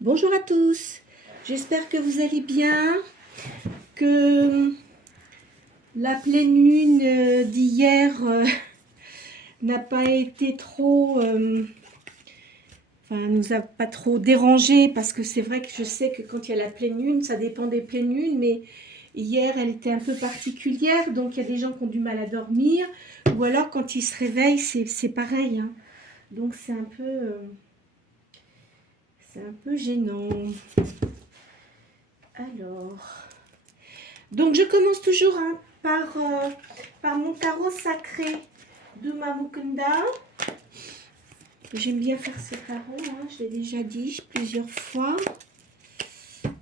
Bonjour à tous, j'espère que vous allez bien, que la pleine lune d'hier n'a pas été trop, nous a pas trop dérangé parce que c'est vrai que je sais que quand il y a la pleine lune, ça dépend des pleines lunes, mais hier elle était un peu particulière, donc il y a des gens qui ont du mal à dormir, ou alors quand ils se réveillent, c'est pareil, hein. Donc c'est un peu gênant. Alors... Donc je commence toujours par mon tarot sacré de Mamukunda. J'aime bien faire ce tarot, hein, je l'ai déjà dit plusieurs fois.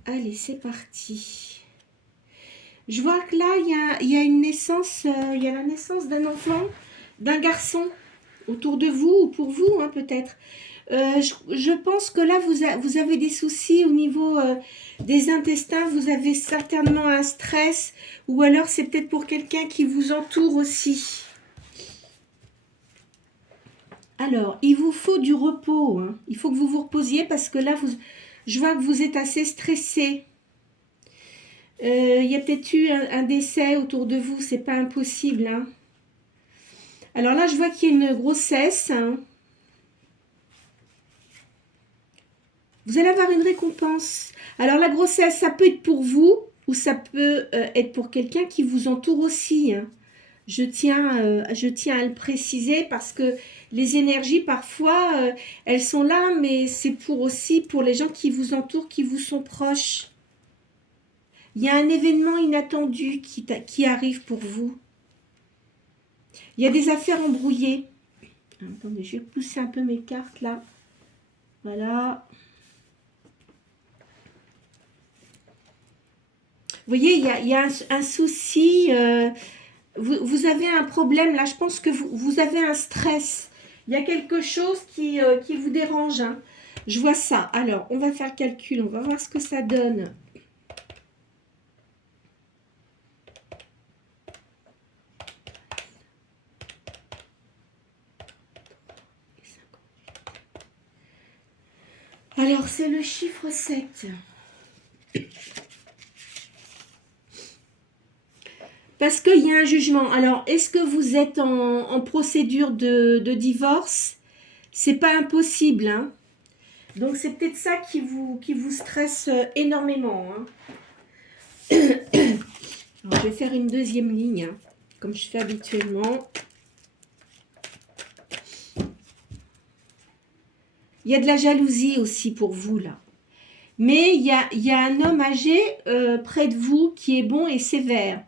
Allez, c'est parti. Je vois que là, il y a une naissance, il y a la naissance d'un enfant, d'un garçon, autour de vous ou pour vous, hein, peut-être. Je pense que là, vous avez des soucis au niveau des intestins, vous avez certainement un stress, ou alors c'est peut-être pour quelqu'un qui vous entoure aussi. Alors, il vous faut du repos, hein. Il faut que vous vous reposiez parce que là, je vois que vous êtes assez stressé. Il y a peut-être eu un décès autour de vous, c'est pas impossible, hein. Alors là, je vois qu'il y a une grossesse, hein. Vous allez avoir une récompense. Alors la grossesse, ça peut être pour vous ou ça peut être pour quelqu'un qui vous entoure aussi, hein. Je tiens à le préciser parce que les énergies, parfois, elles sont là, mais c'est aussi pour les gens qui vous entourent, qui vous sont proches. Il y a un événement inattendu qui arrive pour vous. Il y a des affaires embrouillées. Attendez, je vais pousser un peu mes cartes là. Voilà. Vous voyez, il y a un souci, vous avez un problème là, je pense que vous avez un stress. Il y a quelque chose qui vous dérange, hein. Je vois ça. Alors, on va faire le calcul, on va voir ce que ça donne. Alors, c'est le chiffre 7. Parce qu'il y a un jugement. Alors, est-ce que vous êtes en procédure de divorce? C'est pas impossible, hein. Donc, c'est peut-être ça qui vous stresse énormément, hein. Alors, je vais faire une deuxième ligne, hein, comme je fais habituellement. Il y a de la jalousie aussi pour vous, là. Mais il y a un homme âgé près de vous qui est bon et sévère.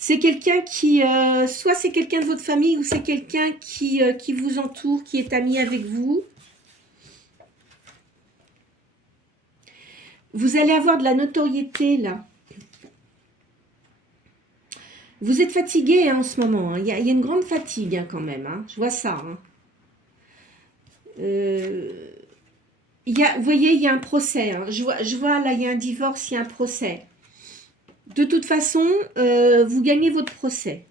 C'est quelqu'un qui, soit c'est quelqu'un de votre famille ou c'est quelqu'un qui vous entoure, qui est ami avec vous. Vous allez avoir de la notoriété là. Vous êtes fatigué, hein, en ce moment, hein. Il y a une grande fatigue, hein, quand même, hein. Je vois ça, hein. Vous voyez, il y a un procès, hein. Je vois là, il y a un divorce, il y a un procès. De toute façon, vous gagnez votre procès.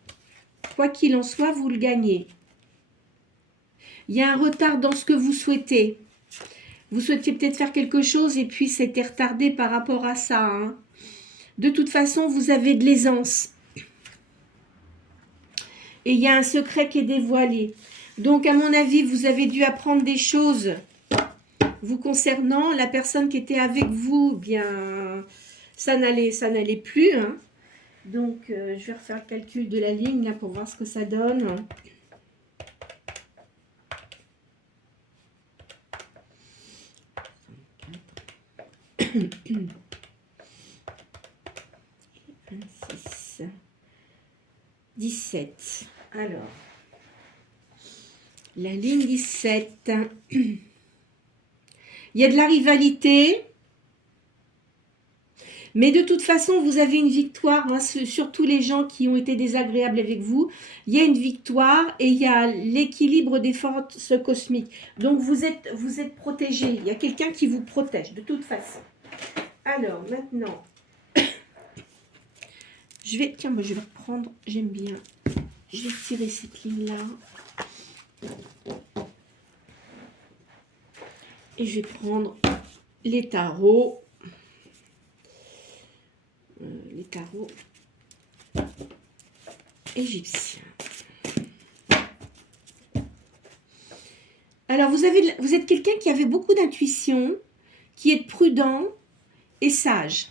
Quoi qu'il en soit, vous le gagnez. Il y a un retard dans ce que vous souhaitez. Vous souhaitiez peut-être faire quelque chose et puis c'était retardé par rapport à ça, hein. De toute façon, vous avez de l'aisance. Et il y a un secret qui est dévoilé. Donc, à mon avis, vous avez dû apprendre des choses vous concernant. La personne qui était avec vous, bien, ça n'allait plus, hein. Donc, je vais refaire le calcul de la ligne là pour voir ce que ça donne. Un, 6, 17. Alors, la ligne 17. Il y a de la rivalité. Mais de toute façon, vous avez une victoire, hein, sur tous les gens qui ont été désagréables avec vous. Il y a une victoire et il y a l'équilibre des forces cosmiques. Donc, vous êtes protégé. Il y a quelqu'un qui vous protège, de toute façon. Alors, maintenant, tiens, moi, je vais reprendre, j'aime bien. Je vais tirer cette ligne-là. Et je vais prendre les tarots. Les tarots égyptiens. Alors, vous êtes quelqu'un qui avait beaucoup d'intuition, qui est prudent et sage.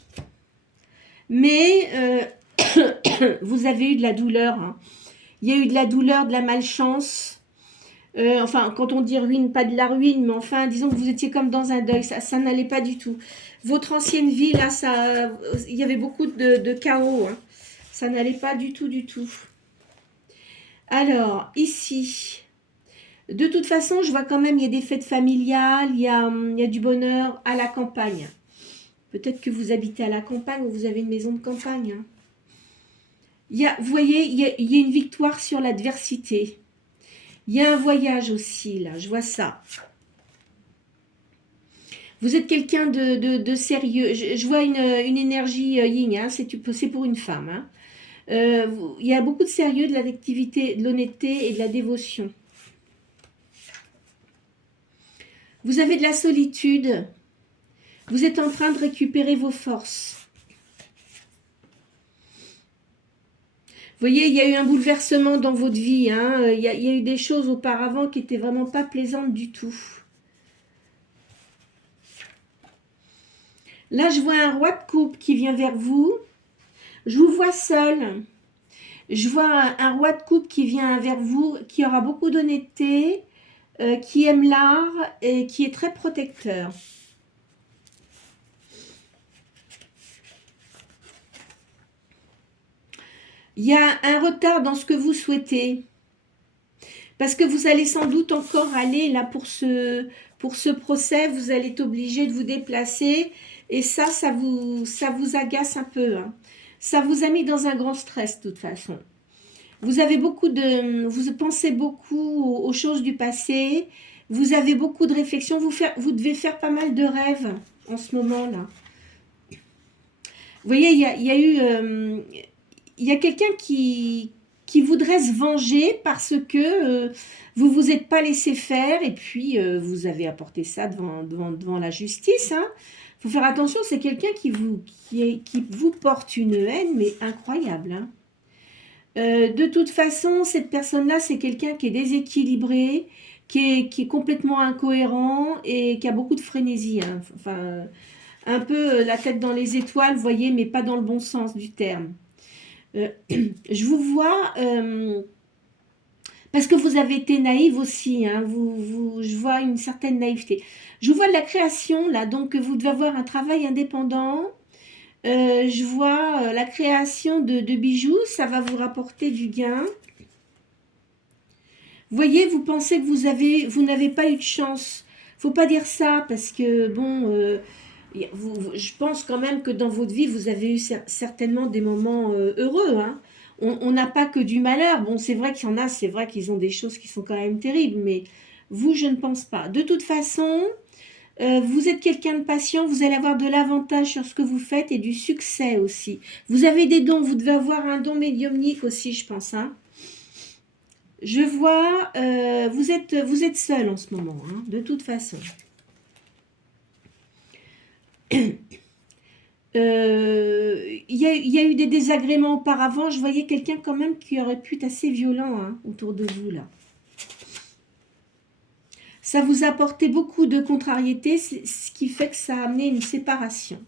Mais vous avez eu de la douleur. Hein. Il y a eu de la douleur, de la malchance. Enfin, quand on dit ruine, pas de la ruine, mais enfin, disons que vous étiez comme dans un deuil. Ça n'allait pas du tout. Votre ancienne vie, là, il y avait beaucoup de chaos. Hein. Ça n'allait pas du tout, du tout. Alors, ici... De toute façon, je vois quand même, il y a des fêtes familiales, il y a du bonheur à la campagne. Peut-être que vous habitez à la campagne ou vous avez une maison de campagne. Hein. Vous voyez, il y a une victoire sur l'adversité. Il y a un voyage aussi, là, je vois ça. Vous êtes quelqu'un de sérieux. Je vois une énergie yin, hein, c'est pour une femme. Hein. Il y a beaucoup de sérieux, de l'activité, de l'honnêteté et de la dévotion. Vous avez de la solitude. Vous êtes en train de récupérer vos forces. Vous voyez, il y a eu un bouleversement dans votre vie. Hein. Il y a eu des choses auparavant qui n'étaient vraiment pas plaisantes du tout. Là, je vois un roi de coupe qui vient vers vous. Je vous vois seul. Je vois un roi de coupe qui vient vers vous, qui aura beaucoup d'honnêteté, qui aime l'art et qui est très protecteur. Il y a un retard dans ce que vous souhaitez. Parce que vous allez sans doute encore aller là pour ce procès, vous allez être obligé de vous déplacer. Et ça vous agace un peu. Hein. Ça vous a mis dans un grand stress de toute façon. Vous pensez beaucoup aux choses du passé. Vous avez beaucoup de réflexions. Vous devez faire pas mal de rêves en ce moment-là. Vous voyez, il y a quelqu'un qui voudrait se venger parce que vous vous êtes pas laissé faire et puis vous avez apporté ça devant la justice. Hein. Faut faire attention, c'est quelqu'un qui vous porte une haine, mais incroyable. Hein. De toute façon, cette personne-là, c'est quelqu'un qui est déséquilibré, qui est complètement incohérent et qui a beaucoup de frénésie. Hein. Enfin, un peu la tête dans les étoiles, vous voyez, mais pas dans le bon sens du terme. Je vous vois, parce que vous avez été naïve aussi, hein, je vois une certaine naïveté. Je vois de la création, là, donc vous devez avoir un travail indépendant. Je vois la création de bijoux, ça va vous rapporter du gain. Vous voyez, vous pensez que vous n'avez pas eu de chance. Faut pas dire ça parce que, bon, je pense quand même que dans votre vie, vous avez eu certainement des moments heureux. Hein. On n'a pas que du malheur. Bon, c'est vrai qu'il y en a, c'est vrai qu'ils ont des choses qui sont quand même terribles, mais vous, je ne pense pas. De toute façon... vous êtes quelqu'un de patient, vous allez avoir de l'avantage sur ce que vous faites et du succès aussi. Vous avez des dons, vous devez avoir un don médiumnique aussi, je pense. Hein. Je vois, vous êtes seul en ce moment, hein, de toute façon. Il y a eu des désagréments auparavant, je voyais quelqu'un quand même qui aurait pu être assez violent hein, autour de vous là. Ça vous a apporté beaucoup de contrariétés, ce qui fait que ça a amené une séparation.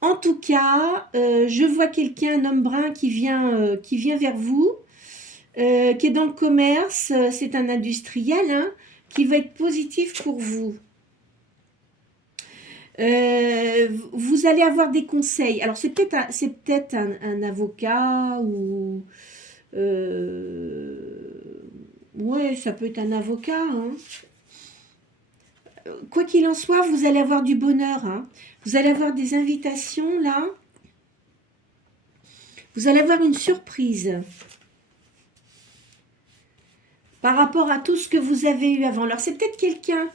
En tout cas, je vois quelqu'un, un homme brun qui vient vers vous, qui est dans le commerce, c'est un industriel, hein, qui va être positif pour vous. Vous allez avoir des conseils. Alors, c'est peut-être un avocat ou... ouais, ça peut être un avocat. Hein. Quoi qu'il en soit, vous allez avoir du bonheur. Hein. Vous allez avoir des invitations, là. Vous allez avoir une surprise par rapport à tout ce que vous avez eu avant. Alors, c'est peut-être quelqu'un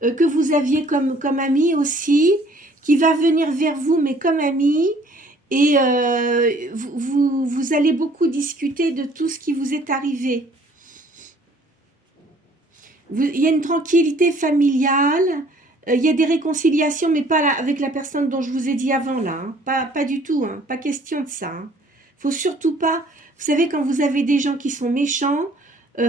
que vous aviez comme ami aussi, qui va venir vers vous, mais comme ami. Et vous allez beaucoup discuter de tout ce qui vous est arrivé. Il y a une tranquillité familiale, Il y a des réconciliations, mais pas avec la personne dont je vous ai dit avant, là. Hein. Pas du tout, hein. Pas question de ça. Hein. Faut surtout pas... Vous savez, quand vous avez des gens qui sont méchants,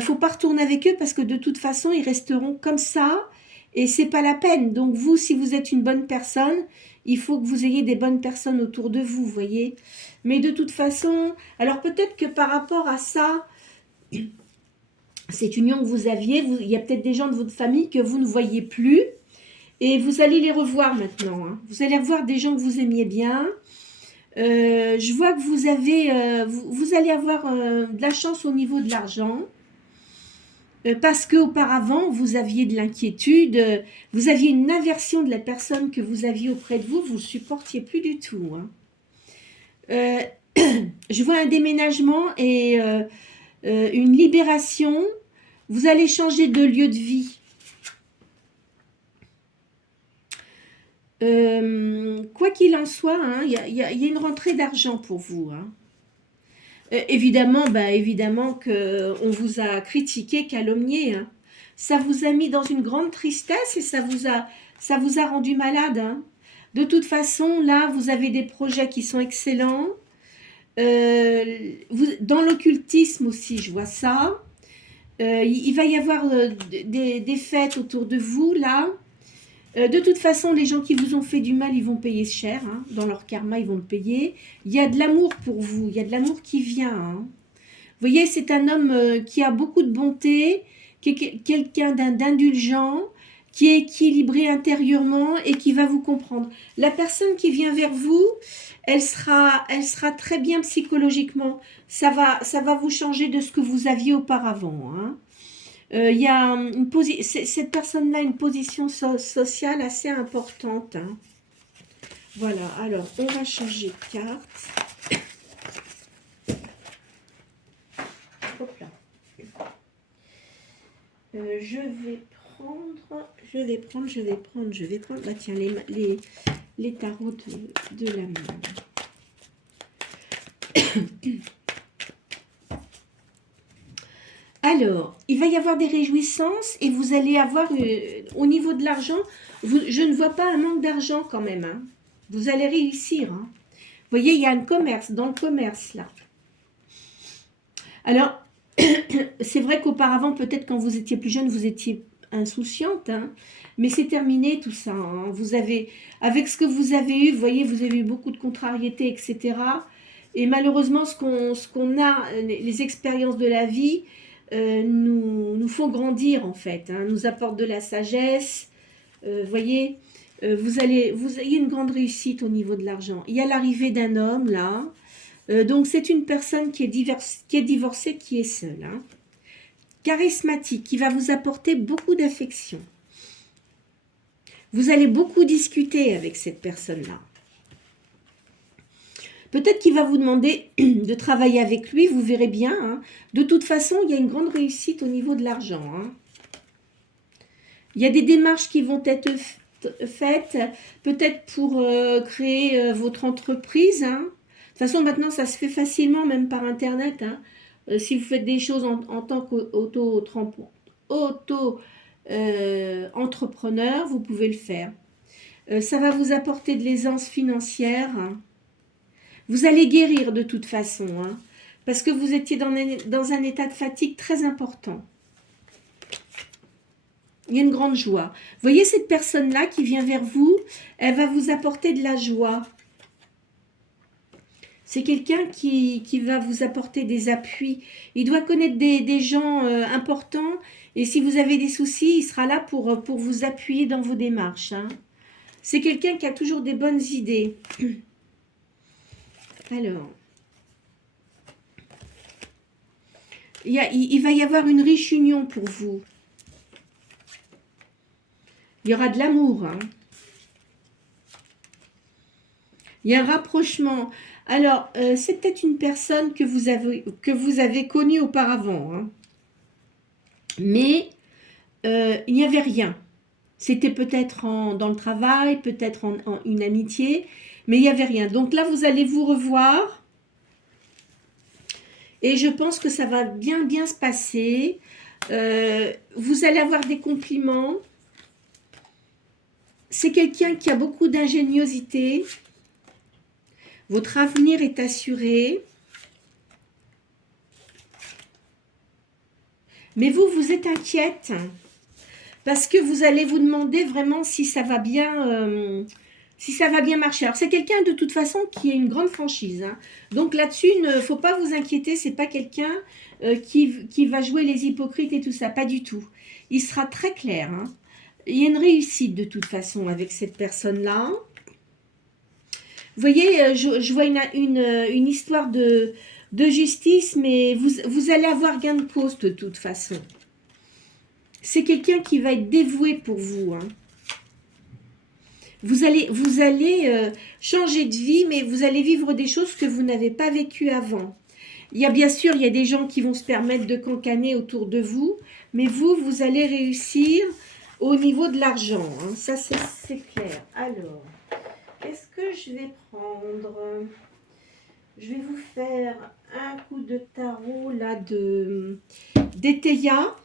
faut pas retourner avec eux parce que de toute façon, ils resteront comme ça et c'est pas la peine. Donc vous, si vous êtes une bonne personne, il faut que vous ayez des bonnes personnes autour de vous, voyez. Mais de toute façon, alors peut-être que par rapport à ça, cette union que vous aviez, il y a peut-être des gens de votre famille que vous ne voyez plus et vous allez les revoir maintenant. Hein. Vous allez revoir des gens que vous aimiez bien. Je vois que vous avez, vous allez avoir de la chance au niveau de l'argent. Parce qu'auparavant, vous aviez de l'inquiétude, vous aviez une aversion de la personne que vous aviez auprès de vous, vous ne supportiez plus du tout. Hein. Je vois un déménagement et une libération. Vous allez changer de lieu de vie. Quoi qu'il en soit, il y a une rentrée d'argent pour vous. Hein. Évidemment, évidemment qu'on vous a critiqué, calomnié. Hein. Ça vous a mis dans une grande tristesse et ça vous a rendu malade. Hein. De toute façon, là, vous avez des projets qui sont excellents. Dans l'occultisme aussi, je vois ça. Il va y avoir des fêtes autour de vous, là. De toute façon, les gens qui vous ont fait du mal, ils vont payer cher. Hein. Dans leur karma, ils vont le payer. Il y a de l'amour pour vous. Il y a de l'amour qui vient. Hein. Vous voyez, c'est un homme qui a beaucoup de bonté, qui est quelqu'un d'indulgent, qui est équilibré intérieurement et qui va vous comprendre. La personne qui vient vers vous, elle sera très bien psychologiquement. Ça va vous changer de ce que vous aviez auparavant. Hein. Il y a cette personne-là a une position sociale assez importante. Hein. Voilà, alors on va changer de carte. Hop là. Je vais prendre. Bah tiens, les tarots de la main. Alors, il va y avoir des réjouissances et vous allez avoir, au niveau de l'argent, je ne vois pas un manque d'argent quand même. Hein. Vous allez réussir. Hein. Vous voyez, il y a un commerce, dans le commerce là. Alors, c'est vrai qu'auparavant, peut-être quand vous étiez plus jeune, vous étiez insouciante, hein, mais c'est terminé tout ça. Hein. Vous avez, avec ce que vous avez eu, vous voyez, vous avez eu beaucoup de contrariétés, etc. Et malheureusement, ce qu'on a, les expériences de la vie, nous font grandir en fait, hein, nous apportent de la sagesse. Voyez, vous ayez une grande réussite au niveau de l'argent. Il y a l'arrivée d'un homme là. Donc c'est une personne qui est divorcée, qui est seule. Hein. Charismatique, qui va vous apporter beaucoup d'affection. Vous allez beaucoup discuter avec cette personne-là. Peut-être qu'il va vous demander de travailler avec lui, vous verrez bien. Hein. De toute façon, il y a une grande réussite au niveau de l'argent. Hein. Il y a des démarches qui vont être faites, peut-être pour créer votre entreprise. Hein. De toute façon, maintenant, ça se fait facilement, même par Internet. Hein. Si vous faites des choses en tant qu'auto-entrepreneur, vous pouvez le faire. Ça va vous apporter de l'aisance financière. Hein. Vous allez guérir de toute façon, hein, parce que vous étiez dans un état de fatigue très important. Il y a une grande joie. Vous voyez cette personne-là qui vient vers vous, elle va vous apporter de la joie. C'est quelqu'un qui va vous apporter des appuis. Il doit connaître des gens importants. Et si vous avez des soucis, il sera là pour vous appuyer dans vos démarches. Hein. C'est quelqu'un qui a toujours des bonnes idées. Alors, il va y avoir une riche union pour vous. Il y aura de l'amour. Hein. Il y a un rapprochement. Alors, c'est peut-être une personne que vous avez connue auparavant. Hein. Mais il n'y avait rien. C'était peut-être dans le travail, peut-être en une amitié, mais il n'y avait rien. Donc là, vous allez vous revoir. Et je pense que ça va bien se passer. Vous allez avoir des compliments. c'est quelqu'un qui a beaucoup d'ingéniosité. Votre avenir est assuré. Mais vous, vous êtes inquiète. Parce que vous allez vous demander vraiment si ça va bien, marcher. Alors, c'est quelqu'un de toute façon qui a une grande franchise. Hein. Donc là-dessus, il ne faut pas vous inquiéter. C'est pas quelqu'un qui va jouer les hypocrites et tout ça. Pas du tout. Il sera très clair. Hein. Il y a une réussite de toute façon avec cette personne-là. Vous voyez, je vois une histoire de justice, mais vous allez avoir gain de cause de toute façon. C'est quelqu'un qui va être dévoué pour vous. Hein. Vous allez changer de vie, mais vous allez vivre des choses que vous n'avez pas vécues avant. Il y a bien sûr, il y a des gens qui vont se permettre de cancaner autour de vous, mais vous allez réussir au niveau de l'argent. Hein. Ça, c'est clair. Alors, qu'est-ce que je vais prendre? Je vais vous faire un coup de tarot là d'Eteia.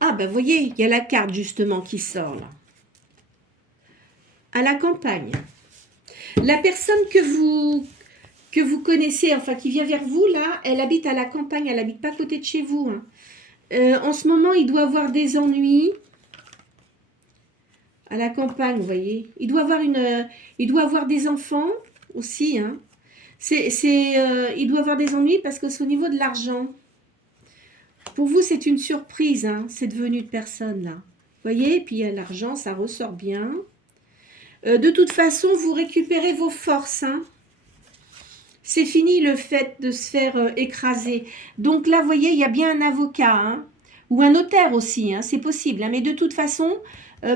Ah, ben, vous voyez, il y a la carte justement qui sort là. À la campagne. La personne que vous connaissez, enfin qui vient vers vous là, elle habite à la campagne, elle habite pas à côté de chez vous. Hein. En ce moment, il doit avoir des ennuis. À la campagne, vous voyez. Il doit avoir des enfants aussi. Hein. Il doit avoir des ennuis parce que c'est au niveau de l'argent. Pour vous, c'est une surprise, hein, cette venue de personne là. Vous voyez, et puis il y a l'argent, ça ressort bien. De toute façon, vous récupérez vos forces. Hein. C'est fini le fait de se faire écraser. Donc là, vous voyez, il y a bien un avocat. Hein, ou un notaire aussi, hein, c'est possible. Hein, mais de toute façon,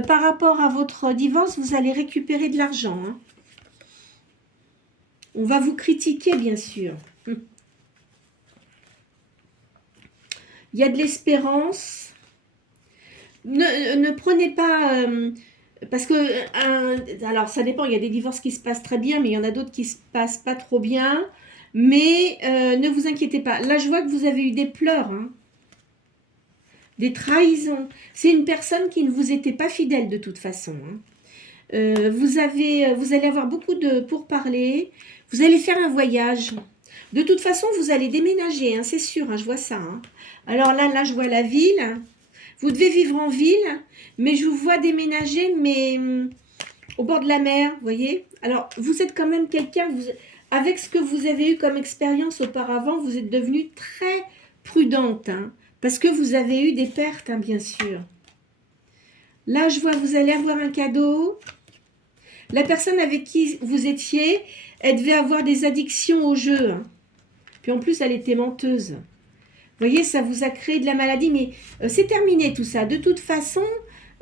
par rapport à votre divorce, vous allez récupérer de l'argent. Hein. On va vous critiquer, bien sûr. Il y a de l'espérance. Ne prenez pas... parce que, alors ça dépend, il y a des divorces qui se passent très bien, mais il y en a d'autres qui se passent pas trop bien. Mais ne vous inquiétez pas. Là, je vois que vous avez eu des pleurs. Hein. Des trahisons. C'est une personne qui ne vous était pas fidèle de toute façon. Hein. Vous allez avoir beaucoup de pourparlers. Vous allez faire un voyage. De toute façon, vous allez déménager, hein, c'est sûr, hein, je vois ça. Hein. Alors là, je vois la ville. Vous devez vivre en ville, mais je vous vois déménager, mais au bord de la mer, vous voyez. Alors, vous êtes quand même quelqu'un, avec ce que vous avez eu comme expérience auparavant, vous êtes devenue très prudente, hein, parce que vous avez eu des pertes, hein, bien sûr. Là, je vois, vous allez avoir un cadeau. La personne avec qui vous étiez, elle devait avoir des addictions au jeu. Hein. Puis en plus, elle était menteuse. Vous voyez, ça vous a créé de la maladie, mais c'est terminé tout ça. De toute façon,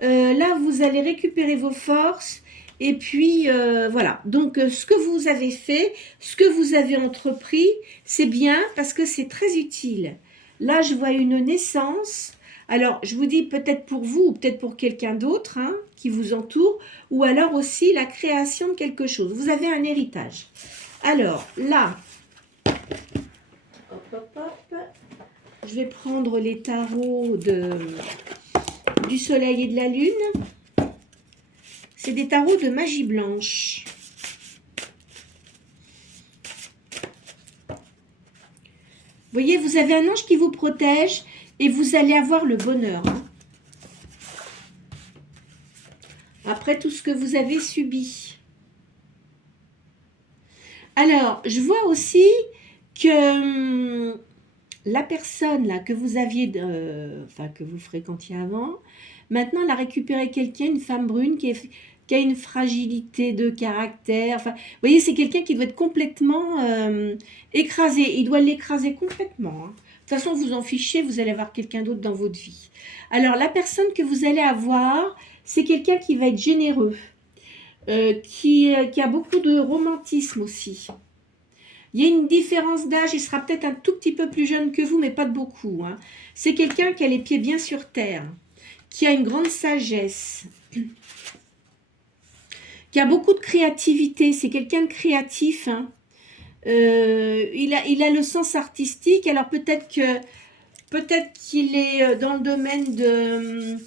là, vous allez récupérer vos forces. Et puis, voilà. Donc, ce que vous avez fait, ce que vous avez entrepris, c'est bien parce que c'est très utile. Là, je vois une naissance. Alors, je vous dis peut-être pour vous ou peut-être pour quelqu'un d'autre hein, qui vous entoure. Ou alors aussi la création de quelque chose. Vous avez un héritage. Alors, là... Hop, hop, hop. Je vais prendre les tarots du soleil et de la lune. C'est des tarots de magie blanche. Vous voyez, vous avez un ange qui vous protège et vous allez avoir le bonheur. Hein. Après tout ce que vous avez subi. Alors, je vois aussi que... la personne là que vous aviez, que vous fréquentiez avant, maintenant elle a récupéré quelqu'un, une femme brune qui a une fragilité de caractère. Enfin, vous voyez, c'est quelqu'un qui doit être complètement écrasé. Il doit l'écraser complètement. Hein. De toute façon, vous en fichez, vous allez avoir quelqu'un d'autre dans votre vie. Alors, la personne que vous allez avoir, c'est quelqu'un qui va être généreux, qui a beaucoup de romantisme aussi. Il y a une différence d'âge, il sera peut-être un tout petit peu plus jeune que vous, mais pas de beaucoup. Hein. C'est quelqu'un qui a les pieds bien sur terre, qui a une grande sagesse, qui a beaucoup de créativité. C'est quelqu'un de créatif. Hein. Il a le sens artistique. Alors peut-être que peut-être qu'il est dans le domaine de,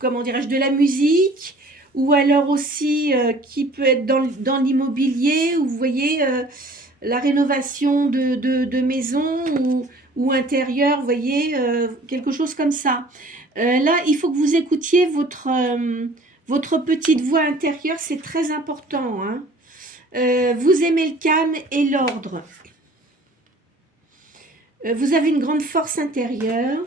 comment dirais-je, de la musique, ou alors aussi qui peut être dans l'immobilier, où vous voyez la rénovation de maisons ou intérieur, vous voyez, quelque chose comme ça. Là, il faut que vous écoutiez votre petite voix intérieure, c'est très important, hein. Vous aimez le calme et l'ordre. Vous avez une grande force intérieure.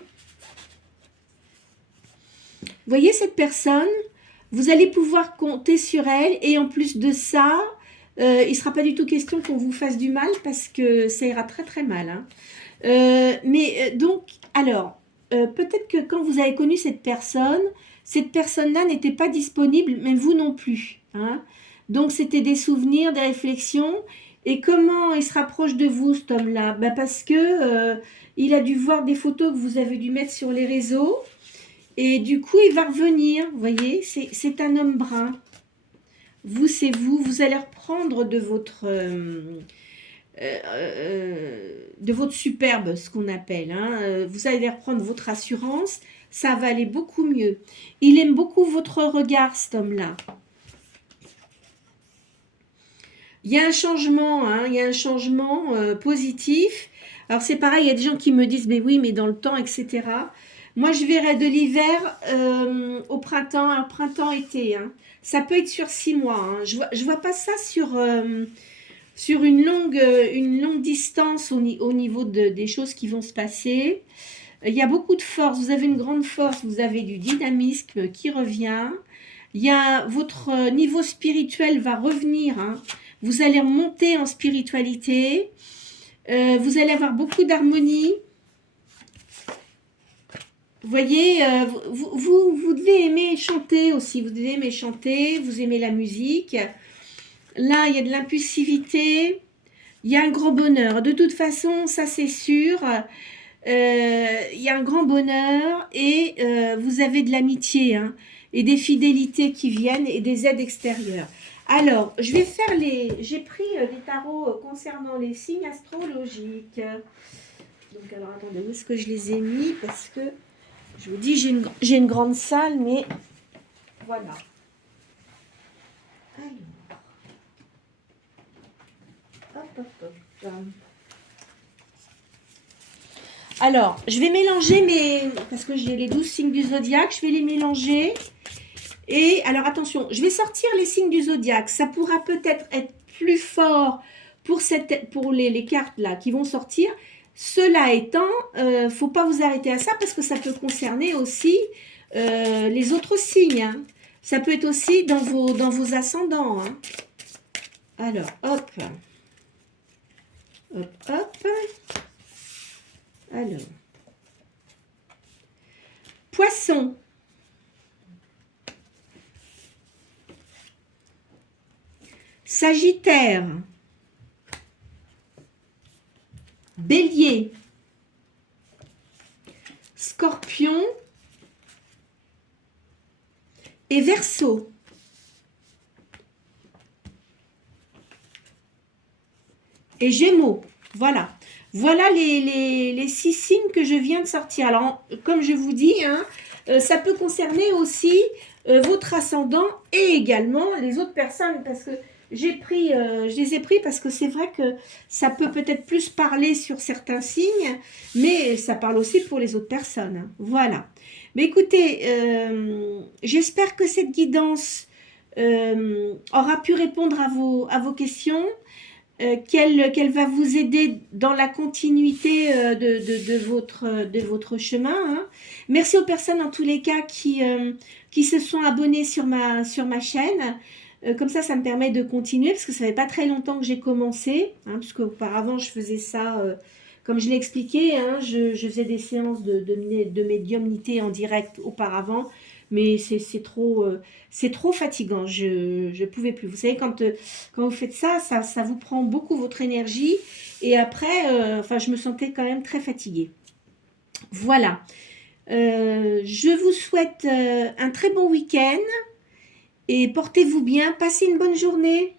Vous voyez cette personne, vous allez pouvoir compter sur elle et en plus de ça, il ne sera pas du tout question qu'on vous fasse du mal parce que ça ira très très mal, hein. Donc, alors, peut-être que quand vous avez connu cette personne-là n'était pas disponible, mais vous non plus, hein. Donc, c'était des souvenirs, des réflexions. Et comment il se rapproche de vous, cet homme-là? Parce que il a dû voir des photos que vous avez dû mettre sur les réseaux. Et du coup, il va revenir, vous voyez, c'est un homme brun. Vous, c'est vous, vous allez reprendre de votre superbe, ce qu'on appelle, hein. Vous allez reprendre votre assurance, ça va aller beaucoup mieux. Il aime beaucoup votre regard, cet homme-là. Il y a un changement, hein, il y a un changement positif. Alors c'est pareil, il y a des gens qui me disent, mais oui, mais dans le temps, etc. Moi, je verrais de l'hiver au printemps, alors printemps-été, hein. Ça peut être sur 6 mois, hein. Je vois pas ça sur une longue distance au niveau des choses qui vont se passer. Il y a beaucoup de force, vous avez une grande force, vous avez du dynamisme qui revient. Il y a votre niveau spirituel va revenir, hein. Vous allez monter en spiritualité. Vous allez avoir beaucoup d'harmonie. Vous voyez, vous devez aimer chanter aussi. Vous devez aimer chanter, vous aimez la musique. Là, il y a de l'impulsivité. Il y a un grand bonheur. De toute façon, ça c'est sûr. Il y a un grand bonheur et vous avez de l'amitié, hein, et des fidélités qui viennent et des aides extérieures. Alors, je vais faire j'ai pris les tarots concernant les signes astrologiques. Donc, alors, attendez, où est-ce que je les ai mis? Parce que, je vous dis, j'ai une grande salle, mais voilà. Alors, hop. Alors, je vais mélanger parce que j'ai les 12 signes du zodiaque, je vais les mélanger. Et alors attention, je vais sortir les signes du zodiaque. Ça pourra peut-être être plus fort pour les cartes là qui vont sortir. Cela étant, faut pas vous arrêter à ça parce que ça peut concerner aussi les autres signes, hein. Ça peut être aussi dans vos ascendants, hein. Alors, hop. Alors, Poisson. Sagittaire. Bélier. Scorpion. Et Verseau. Et Gémeaux. Voilà. Voilà les 6 signes que je viens de sortir. Alors, comme je vous dis, hein, ça peut concerner aussi votre ascendant et également les autres personnes. Parce que je les ai pris parce que c'est vrai que ça peut peut-être plus parler sur certains signes, mais ça parle aussi pour les autres personnes, hein. Voilà. Mais écoutez, j'espère que cette guidance aura pu répondre à vos questions. Qu'elle va vous aider dans la continuité de votre chemin, hein. Merci aux personnes en tous les cas qui se sont abonnées sur ma chaîne. Comme ça me permet de continuer parce que ça fait pas très longtemps que j'ai commencé, hein, parce qu'auparavant je faisais ça, comme je l'ai expliqué, hein, je faisais des séances de médiumnité en direct auparavant. Mais c'est trop fatigant, je pouvais plus. Vous savez, quand vous faites ça vous prend beaucoup votre énergie. Et après, je me sentais quand même très fatiguée. Voilà. Je vous souhaite un très bon week-end. Et portez-vous bien. Passez une bonne journée.